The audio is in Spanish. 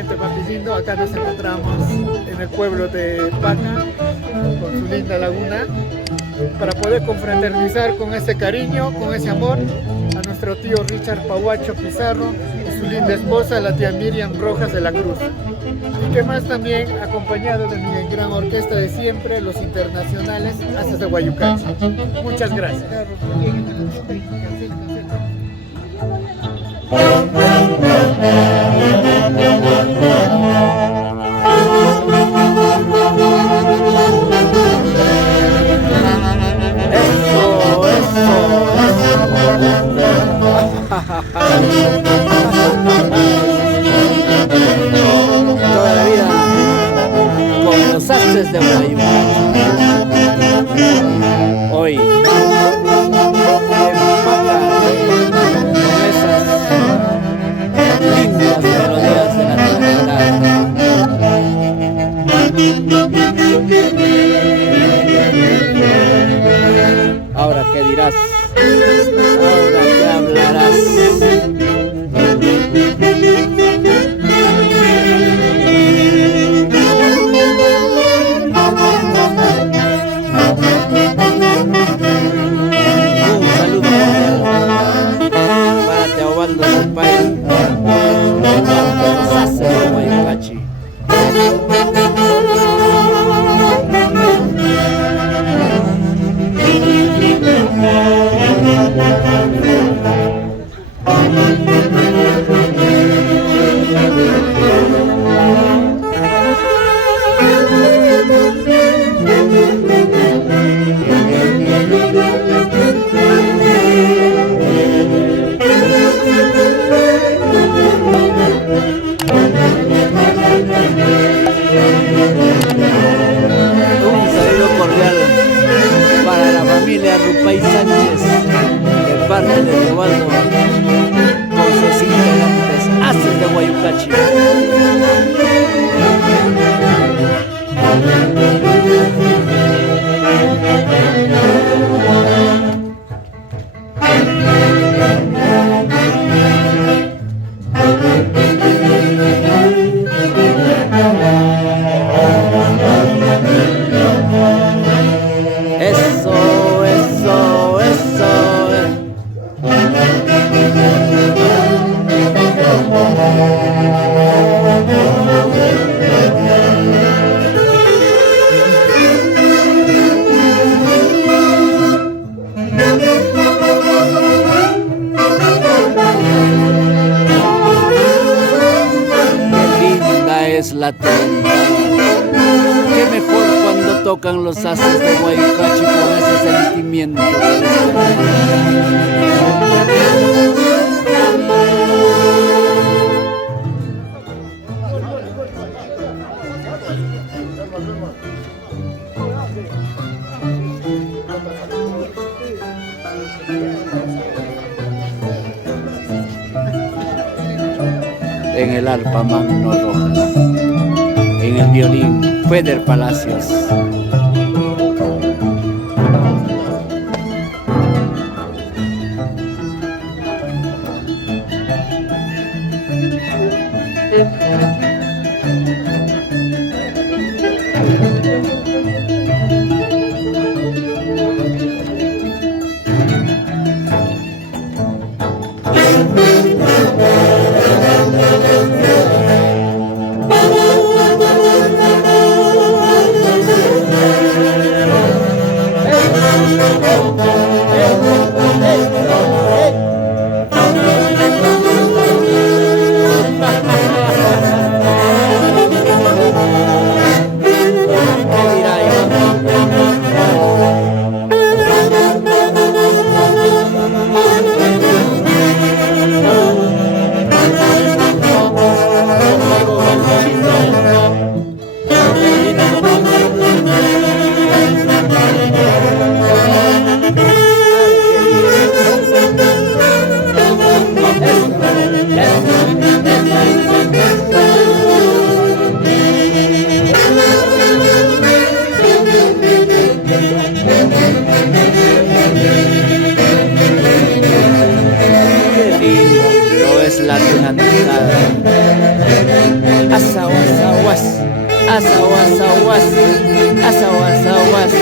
Efectivamente, papi lindo, acá nos encontramos en el pueblo de Paca, con su linda laguna, para poder confraternizar con ese cariño, con ese amor, a nuestro tío Richard Pahuacho Pizarro y su linda esposa, la tía Miriam Rojas de la Cruz. Y que más también, acompañado de mi gran orquesta de siempre, los internacionales, Haces de Guayucachi. Muchas gracias. Toda la vida con los Haces de Guayucachi. Hoy en Paca, con esas lindas melodías de la tierra. Ahora qué dirás, ahora qué hablarás. Rupay Sánchez, de parte de Teobaldo, con sus integrantes Haces de Guayucachi. La trompa, qué mejor cuando tocan los Haces de Guayucachi con ese sentimiento. En el arpa Magno Rojas, en el violín Feder Palacios. Asawas, awas, asawas, awas, asawas, awas.